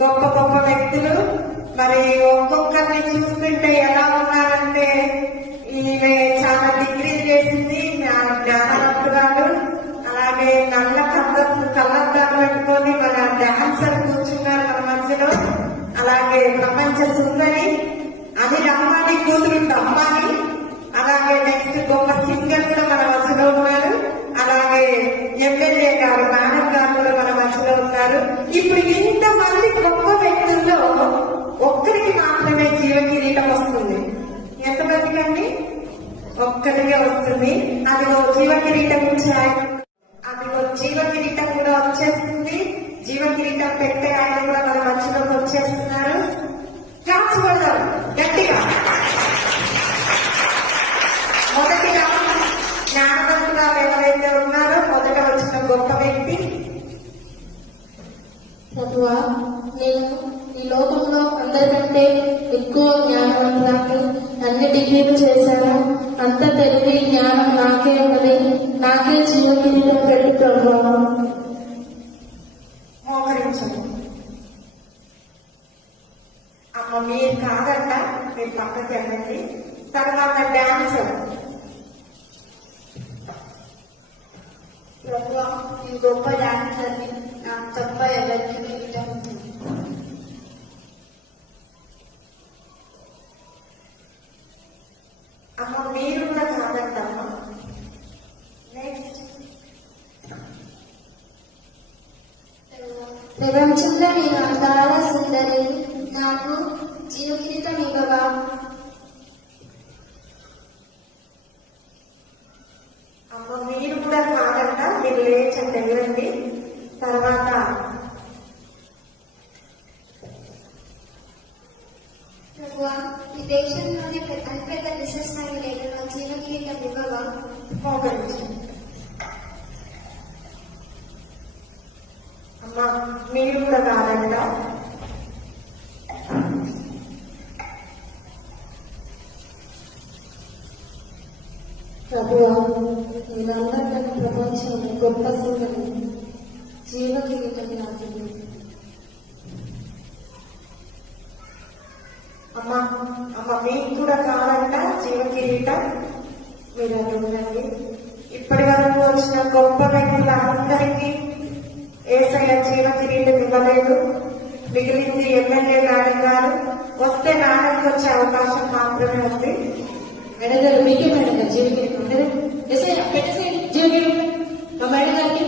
గొప్ప గొప్ప వ్యక్తులు మరి ఒక్కొక్కరిని చూస్తుంటే ఎలా ఉన్నారంటే ఈమె చాలా డిగ్రీలు చేసింది, జ్ఞానవంతురాలు. అలాగే నల్ల కళ్ళద్దాలు పెట్టుకొని మన డాన్సర్ కూర్చున్నారు మన మధ్యలో. అలాగే ప్రపంచ సుందరి అది అమ్మాని కూతురు అమ్మాని. అలాగే నెక్స్ట్ గొప్ప సింగర్ కూడా మన మధ్యలో ఉన్నారు. అలాగే ఎమ్మెల్యే గారు మేడం గారు కూడా మన మధ్యలో ఉన్నారు. ఇప్పుడు ఇంతమంది గొప్ప వ్యక్తుల్లో ఒక్కరికి మాత్రమే జీవ కిరీటం వస్తుంది. ఎంతమందికి అండి? ఒక్కరికే వస్తుంది. అదిగో జీవ కిరీటం అదిగో జీవ కిరీటం కూడా వచ్చేస్తుంది. జీవ కిరీటం పెట్టే ఆయన కూడా మన మధ్యలోకి వచ్చేస్తున్నారు. క్లాప్స్ కొడదాం గట్టిగా. మొదటిగా జ్ఞానవంతురాలు ఎవరైతే ఉన్నారో మొదట వచ్చిన గొప్ప వ్యక్తి. ప్రభువా, నేను ఈ లోకంలో అందరికంటే ఎక్కువ జ్ఞానవంతురాలు, అన్ని డిగ్రీలు చేశాను. అంత తెలివి జ్ఞానం నాకే ఉన్నది. నాకే జీవకిరీటం పెట్టు ప్రభువా. మోకరించండి. అమ్మ మీరు కాదంట, మీరు పక్కకి వెళ్ళండి. తర్వాత డాన్సర్. ప్రభువా, ఈ గొప్ప డాన్సర్ని నాకు తప్ప ఎవరికి కిరీటం ఉంటుంది. అమ్మ మీరు కూడా కాదంటమ్మా. నెక్స్ట్ ప్రపంచంలో నేను అందాల సుందరి, నాకు జీవకిరీటం ఇవ్వవా. అమ్మ మీరు కూడా కాదంట, మీరు లేచండి వెళ్ళండి. తర్వాత ప్రభువా, ఈ దేశంలోనే అతిపెద్ద బిజినెస్ మ్యాన్ లేదు, నా జీవకిరీటం ఇవ్వవా. మోకరించండి. అమ్మా మీరు కూడా కాదంట. ప్రభువా, నేనందరికన్నా ప్రపంచంలో గొప్ప సుందరి, జీవకిరీటం నాకు ఇవ్వు. అమ్మ మీకు కూడా కావాలంట జీవ కిరీటం. మీరు అది ఉండండి. ఇప్పటి వరకు వచ్చిన గొప్ప వ్యక్తులందరికీ ఏసయ్య జీవ కిరీటం ఇవ్వలేదు. మిగిలింది ఎమ్మెల్యే మేడం గారు. వస్తే మేడంకి వచ్చే అవకాశం మాత్రమే ఉంది. మేడం గారు, మీకే మేడం గారు జీవ కిరీటం పెట్టేసేయండి. జీవ కిరీటం మా మేడం గారికి.